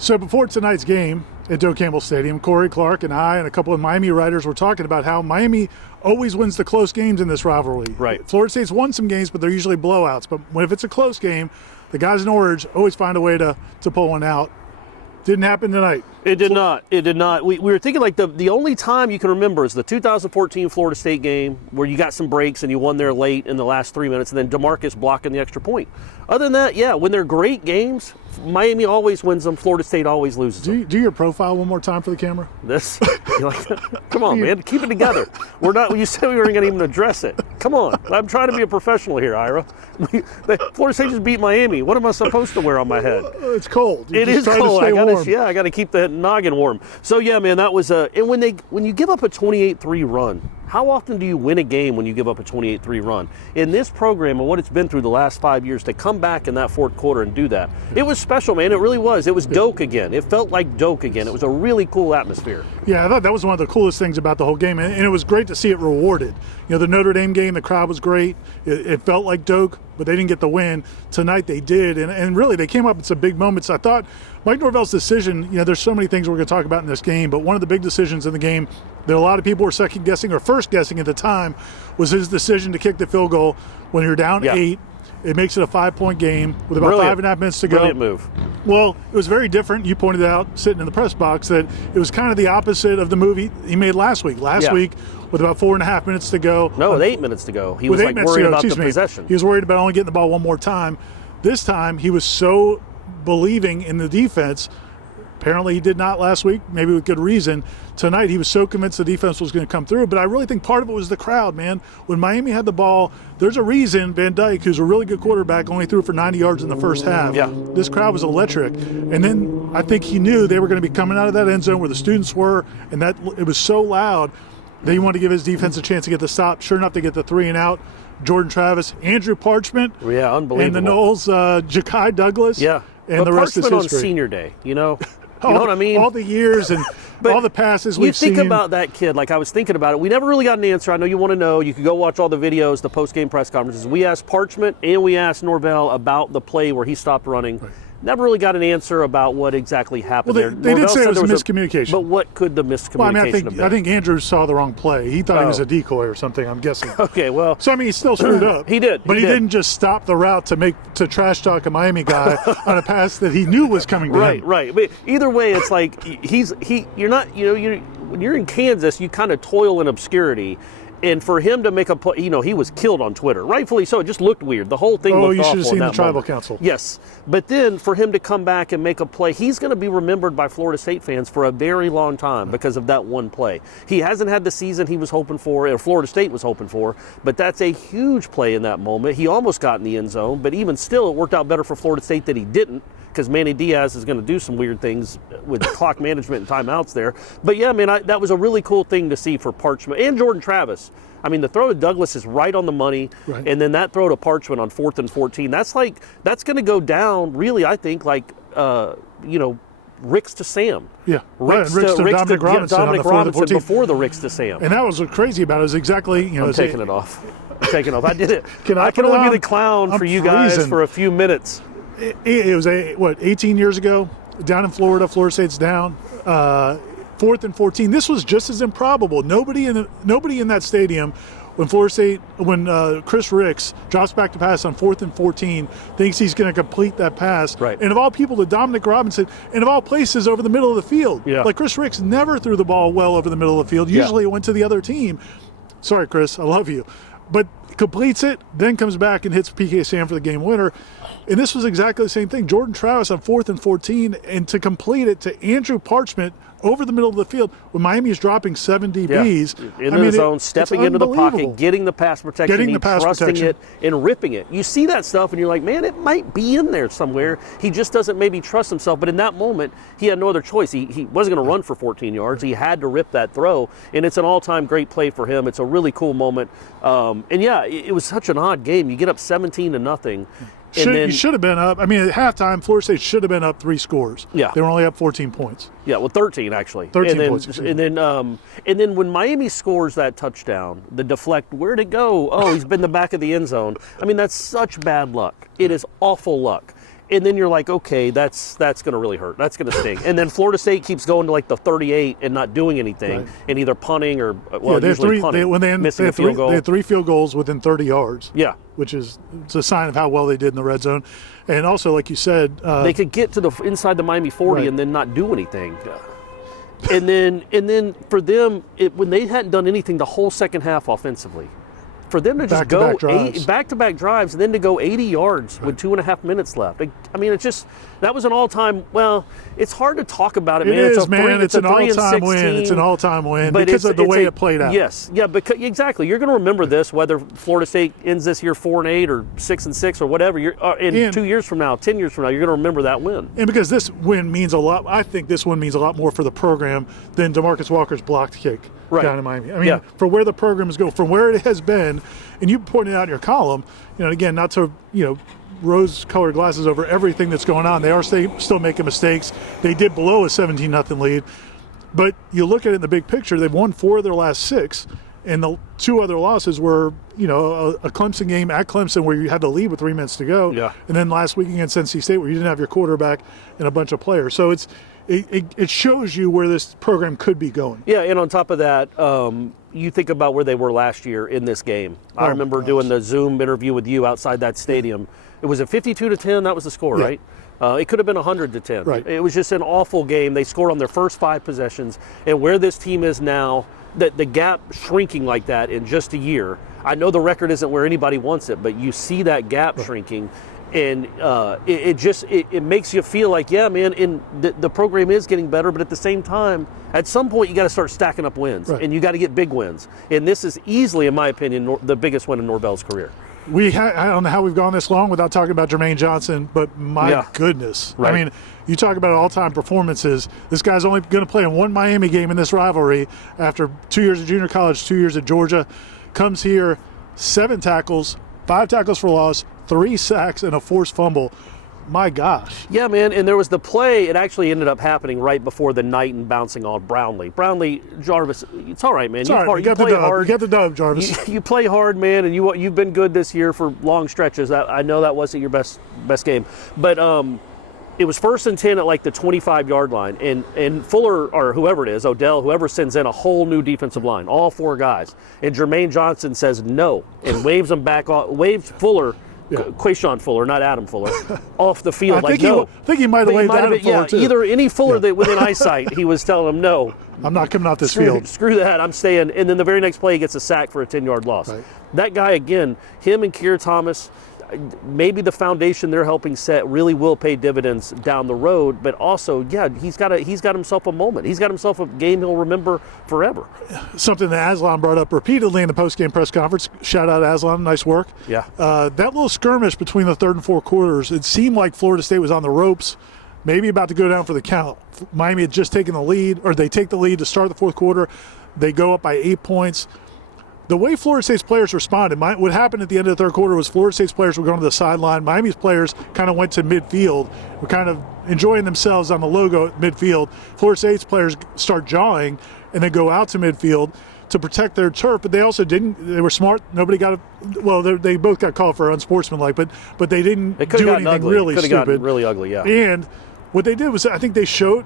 So before tonight's game at Doak Campbell Stadium, Corey Clark and I and a couple of Miami writers were talking about how Miami always wins the close games in this rivalry. Right. Florida State's won some games, but they're usually blowouts. But if it's a close game, the guys in orange always find a way to pull one out. Didn't happen tonight. It did not. It did not. We were thinking like the only time you can remember is the 2014 Florida State game where you got some breaks and you won there late in the last 3 minutes, and then DeMarcus blocking the extra point. Other than that, yeah, when they're great games, Miami always wins them. Florida State always loses them. Do your profile one more time for the camera. This, come on, man, keep it together. We're not. You said we weren't going to even address it. Come on, I'm trying to be a professional here, Ira. Florida State just beat Miami. What am I supposed to wear on my head? It's cold. It is cold. I got to keep the noggin warm. So yeah, man, that was and when you give up a 28-3 run, how often do you win a game when you give up a 28-3 run? In this program and what it's been through the last 5 years, to come back in that fourth quarter and do that, it was special, man. It really was. It was Doak again. It felt like Doak again. It was a really cool atmosphere. Yeah, I thought that was one of the coolest things about the whole game, and it was great to see it rewarded. You know, the Notre Dame game, the crowd was great. It felt like Doak, but they didn't get the win. Tonight they did, and really they came up with some big moments. I thought Mike Norvell's decision, you know, there's so many things we're going to talk about in this game, but one of the big decisions in the game that a lot of people were second guessing or first guessing at the time was his decision to kick the field goal when you're down 8. It makes it a 5-point game with about 5.5 minutes to go. Brilliant move. Well, it was very different. You pointed out, sitting in the press box, that it was kind of the opposite of the move he made last week. Last week, with about 4.5 minutes to go. No, with 8 minutes to go. He was like worried about the possession. He was worried about only getting the ball one more time. This time, he was so believing in the defense. Apparently he did not last week, maybe with good reason. Tonight he was so convinced the defense was going to come through, but I really think part of it was the crowd, man. When Miami had the ball, there's a reason Van Dyke, who's a really good quarterback, only threw for 90 yards in the first half. Yeah. This crowd was electric. And then I think he knew they were going to be coming out of that end zone where the students were, and that it was so loud that he wanted to give his defense a chance to get the stop. Sure enough, they get the 3 and out. Jordan Travis, Andrew Parchment, unbelievable. And the Noles, Ja'Kai Douglas. Yeah. And the rest is history. On senior day, you know what I mean? All the years and all the passes we've seen. You think about that kid, like I was thinking about it. We never really got an answer. I know you want to know. You could go watch all the videos, the post-game press conferences. We asked Parchment and we asked Norvell about the play where he stopped running. Right. Never really got an answer about what exactly happened there. They did say it was miscommunication. But what could the miscommunication have been? I think Andrews saw the wrong play. He thought he was a decoy or something, I'm guessing. Okay, well. So, I mean, he still screwed up. He did. But he didn't just stop the route to trash talk a Miami guy on a pass that he knew was coming to him. Right. But either way, it's like you're not, when you're in Kansas, you kind of toil in obscurity. And for him to make a play, he was killed on Twitter. Rightfully so. It just looked weird. The whole thing looked awful. You should have seen the tribal moment. council. Yes. But then for him to come back and make a play, he's going to be remembered by Florida State fans for a very long time because of that one play. He hasn't had the season he was hoping for, or Florida State was hoping for, but that's a huge play in that moment. He almost got in the end zone, but even still, it worked out better for Florida State that he didn't, because Manny Diaz is going to do some weird things with clock management and timeouts there. But yeah, man, that was a really cool thing to see for Parchment and Jordan Travis. I mean, the throw to Douglas is right on the money, and then that throw to Parchment on 4th and 14, that's going to go down, really, I think, like, Ricks to Sam. Yeah, Ricks to Dominic Robinson on the 4th and 14. Before the Ricks to Sam. And that was what's crazy about it is exactly, I'm taking it off. I did it. I can only be the clown for you guys for a few minutes. It was 18 years ago, down in Florida. Florida State's down. 4th and 14. This was just as improbable. Nobody in that stadium when Chris Ricks drops back to pass on 4th and 14 thinks he's going to complete that pass. Right. And of all people, to Dominic Robinson, and of all places, over the middle of the field. Yeah. Like Chris Ricks never threw the ball well over the middle of the field. Usually it went to the other team. Sorry, Chris, I love you. But completes it, then comes back and hits PK Sam for the game winner. And this was exactly the same thing. Jordan Travis on 4th and 14, and to complete it to Andrew Parchment over the middle of the field when Miami is dropping 7 DBs. Yeah. In the zone, stepping into the pocket, getting the pass protection, trusting it, and ripping it. You see that stuff, and you're like, man, it might be in there somewhere. He just doesn't maybe trust himself. But in that moment, he had no other choice. He wasn't going to run for 14 yards. He had to rip that throw, and it's an all-time great play for him. It's a really cool moment. And, yeah, it was such an odd game. You get up 17-0. You should have been up. I mean, at halftime, Florida State should have been up 3 scores. Yeah. They were only up 14 points. Yeah, well, 13 actually. 13 points. And then when Miami scores that touchdown, the deflect, where'd it go? Oh, he's been in the back of the end zone. I mean, that's such bad luck. It is awful luck. And then you're like, okay, that's going to really hurt. That's going to sting. And then Florida State keeps going to like the 38 and not doing anything, and either punting or usually punting, missing a field goal. They had 3 field goals within 30 yards. Yeah, which is it's a sign of how well they did in the red zone. And also, like you said, they could get to the inside the Miami 40 and then not do anything. And then for them, when they hadn't done anything the whole second half offensively, for them to just go back-to-back drives and then to go 80 yards with 2.5 minutes left. I mean, that was an all-time. Well, it's hard to talk about it, man. It's an all-time win. It's an all-time win because of the way it played out. Yes, yeah, because exactly. You're going to remember this whether Florida State ends this year 4-8 or 6-6 or whatever. In 2 years from now, 10 years from now, you're going to remember that win. And because this win means a lot. I think this one means a lot more for the program than DeMarcus Walker's blocked kick. Down in Miami. I mean, for where the program is going, from where it has been, and you pointed out in your column, again, not to, rose-colored glasses over everything that's going on. They are still making mistakes. They did blow a 17-0 lead. But you look at it in the big picture, they've won 4 of their last 6, and the 2 other losses were, a Clemson game at Clemson where you had the lead with 3 minutes to go, and then last week against NC State where you didn't have your quarterback and a bunch of players. So it shows you where this program could be going. Yeah, and on top of that, you think about where they were last year in this game. I remember doing the Zoom interview with you outside that stadium. It was a 52-10. That was the score, right? It could have been 100-10. Right. It was just an awful game. They scored on their first 5 possessions, and where this team is now, the gap shrinking like that in just a year. I know the record isn't where anybody wants it, but you see that gap shrinking. And it makes you feel like, yeah, man, the program is getting better, but at the same time, at some point you got to start stacking up wins, and you got to get big wins. And this is easily, in my opinion, the biggest win in Norvell's career. I don't know how we've gone this long without talking about Jermaine Johnson, but my goodness. Right. I mean, you talk about all-time performances. This guy's only going to play in 1 Miami game in this rivalry after 2 years of junior college, 2 years at Georgia. Comes here, 7 tackles, 5 tackles for loss, 3 sacks, and a forced fumble. My gosh. Yeah, man, and there was the play. It actually ended up happening right before the night and bouncing on Brownlee. Jarvis, it's all right, man. You play hard. You got the dub, Jarvis. You play hard, man, and you've been good this year for long stretches. I know that wasn't your best game. But it was 1st and 10 at like the 25-yard line, and Fuller, or whoever it is, Odell, whoever sends in a whole new defensive line, all 4 guys. And Jermaine Johnson says no and waves them back off, waves Fuller, Quayshawn Fuller, not Adam Fuller, off the field. I think he might have waved Adam Fuller too. Either any Fuller that within eyesight, he was telling him no. I'm not coming off this field. Screw that, I'm staying. And then the very next play, he gets a sack for a 10-yard loss. Right. That guy, again, him and Keir Thomas, maybe the foundation they're helping set really will pay dividends down the road, but also, he's got himself a moment. He's got himself a game he'll remember forever. Something that Aslan brought up repeatedly in the post-game press conference. Shout out Aslan, nice work. Yeah. That little skirmish between the 3rd and 4th quarters, it seemed like Florida State was on the ropes, maybe about to go down for the count. Miami had just taken the lead, or they take the lead to start the 4th quarter. They go up by 8 points. The way Florida State's players responded, what happened at the end of the 3rd quarter was Florida State's players were going to the sideline. Miami's players kind of went to midfield, were kind of enjoying themselves on the logo at midfield. Florida State's players start jawing and then go out to midfield to protect their turf, but they also didn't. They were smart. Nobody got they both got called for unsportsmanlike, but they didn't do anything really stupid. Gotten really ugly, yeah. And what they did was, I think they showed,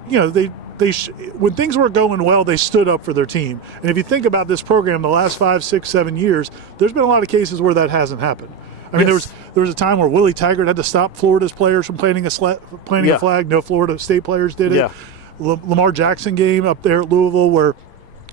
when things were going well, they stood up for their team. And if you think about this program, the last 5, 6, 7 years, there's been a lot of cases where that hasn't happened. I mean, there was a time where Willie Taggart had to stop Florida's players from planting a flag. No Florida State players did it. Yeah. Lamar Jackson game up there at Louisville where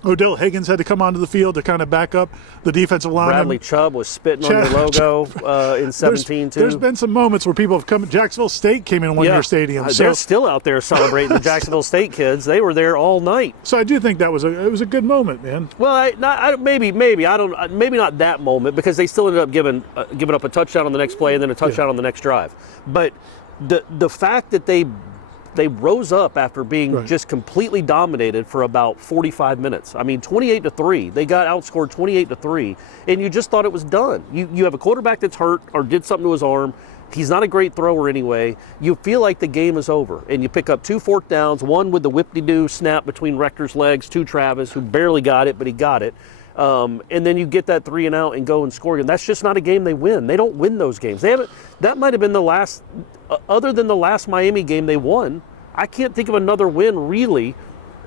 Odell Higgins had to come onto the field to kind of back up the defensive line. Bradley Chubb was spitting on your logo in 17 too. There's been some moments where people have come. Jacksonville State came in one of your stadiums. They're still out there celebrating the Jacksonville State kids. They were there all night. So I do think it was a good moment, man. Well, maybe not that moment, because they still ended up giving up a touchdown on the next play and then a touchdown on the next drive. But the fact that they rose up after being just completely dominated for about 45 minutes. I mean, 28-3. They got outscored 28-3, and you just thought it was done. You have a quarterback that's hurt or did something to his arm. He's not a great thrower anyway. You feel like the game is over, and you pick up 2 4th downs, one with the whip-de-doo snap between Rector's legs to Travis, who barely got it, but he got it. And then you get that 3 and out and go and score. And that's just not a game they win. They don't win those games. They haven't. That might have been the last, other than the last Miami game they won. I can't think of another win really.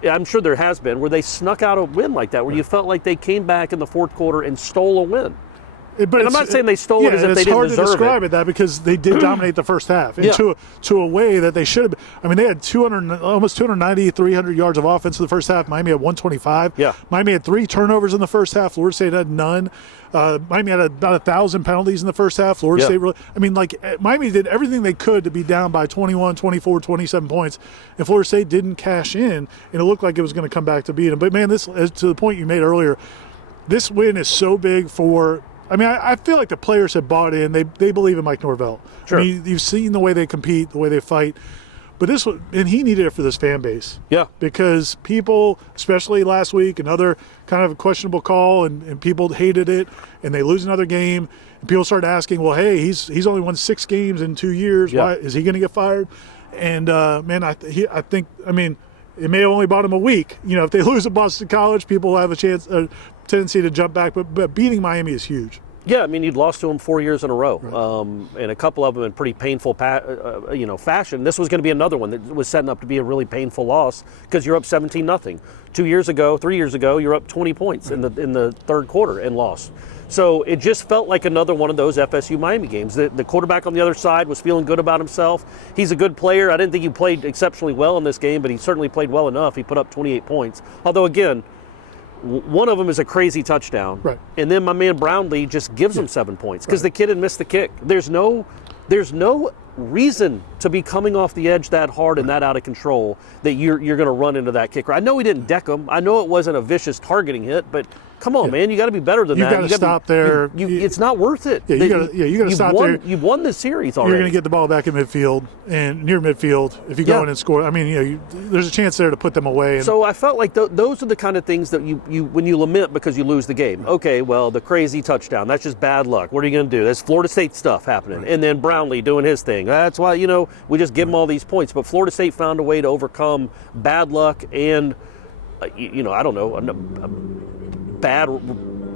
I'm sure there has been where they snuck out a win like that, where you felt like they came back in the fourth quarter and stole a win. But and I'm not saying they stole it as if they didn't deserve it. It's hard to describe it that because they did dominate the first half and to a way that they should have. I mean, they had almost 290, 300 yards of offense in the first half. Miami had 125. Yeah. Miami had 3 turnovers in the first half. Florida State had none. Miami had about 1,000 penalties in the first half. Florida State really, I mean, like, Miami did everything they could to be down by 21, 24, 27 points, and Florida State didn't cash in, and it looked like it was going to come back to beat them. But, man, this, to the point you made earlier, this win is so big for – I mean, I feel like the players have bought in. They believe in Mike Norvell. Sure. I mean, you've seen the way they compete, the way they fight. But this one, and he needed it for this fan base. Yeah. Because people, especially last week, another kind of a questionable call, and people hated it, and they lose another game, and people started asking, well, hey, he's only won 6 games in 2 years. Yeah. Why is he going to get fired? And man, I think it may have only bought him a week. You know, if they lose at Boston College, people will have a tendency to jump back. But beating Miami is huge. Yeah, I mean, you'd lost to them 4 years in a row, right. And a couple of them in pretty painful, fashion. This was going to be another one that was setting up to be a really painful loss because you're up 17-0. 3 years ago, you're up 20 points in the third quarter and lost. So it just felt like another one of those FSU Miami games. The quarterback on the other side was feeling good about himself. He's a good player. I didn't think he played exceptionally well in this game, but he certainly played well enough. He put up 28 points. Although, again, one of them is a crazy touchdown. Right. And then my man Brownlee just gives him 7 points because the kid had missed the kick. There's no reason to be coming off the edge that hard and that out of control that you're going to run into that kicker. I know he didn't deck him. I know it wasn't a vicious targeting hit, but come on, man, you got to be better than that. You got to stop there. It's not worth it. Yeah, you got to stop there. You've won the series already. You're going to get the ball back in midfield and near midfield if you go in and score. I mean, there's a chance there to put them away. So I felt like those are the kind of things that you when you lament because you lose the game. Okay, well, the crazy touchdown, that's just bad luck. What are you going to do? That's Florida State stuff happening. Right. And then Brownlee doing his thing. That's why, we just give them all these points. But Florida State found a way to overcome bad luck and, I don't know, a bad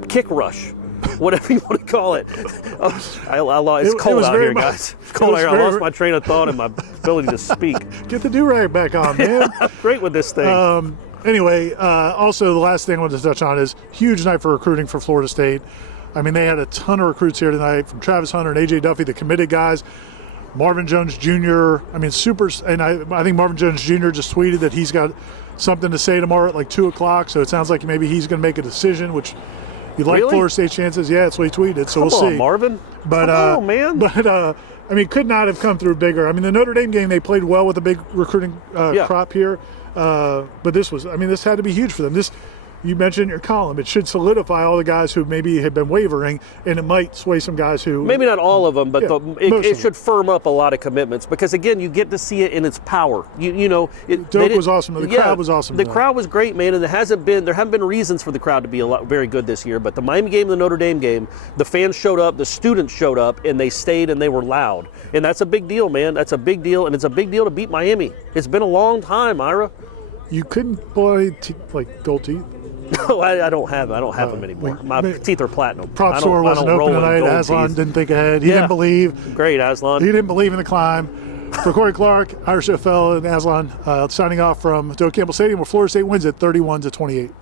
kick rush, whatever you want to call it. It's cold out here, guys. It's cold out here. I lost my train of thought and my ability to speak. Get the do-rag back on, man. I'm great with this thing. Anyway, also the last thing I wanted to touch on is huge night for recruiting for Florida State. I mean, they had a ton of recruits here tonight from Travis Hunter and A.J. Duffy, the committed guys. Marvin Jones Jr., I mean, and I think Marvin Jones Jr. just tweeted that he's got something to say tomorrow at like 2 o'clock, so it sounds like maybe he's going to make a decision, which you'd like Florida State chances. Yeah, that's what he tweeted, so we'll see. Come on, Marvin. Come on, man. But, I mean, could not have come through bigger. I mean, the Notre Dame game, they played well with a big recruiting crop here, but this had to be huge for them. You mentioned in your column, it should solidify all the guys who maybe had been wavering, and it might sway some guys who... Maybe not all of them, but it should firm up a lot of commitments because, again, you get to see it in its power. Doak was awesome. The crowd was awesome. The crowd was great, man, and there haven't been reasons for the crowd to be very good this year, but the Miami game and the Notre Dame game, the fans showed up, the students showed up, and they stayed and they were loud. And that's a big deal, man. That's a big deal, and it's a big deal to beat Miami. It's been a long time, Ira. You couldn't play gold teeth? No, I don't have them anymore. My teeth are platinum. Prop store wasn't open tonight. Aslan didn't think ahead. He didn't believe. Great, Aslan. He didn't believe in the climb. For Corey Clark, Irish FL, and Aslan signing off from Doak Campbell Stadium, where Florida State wins at 31-28.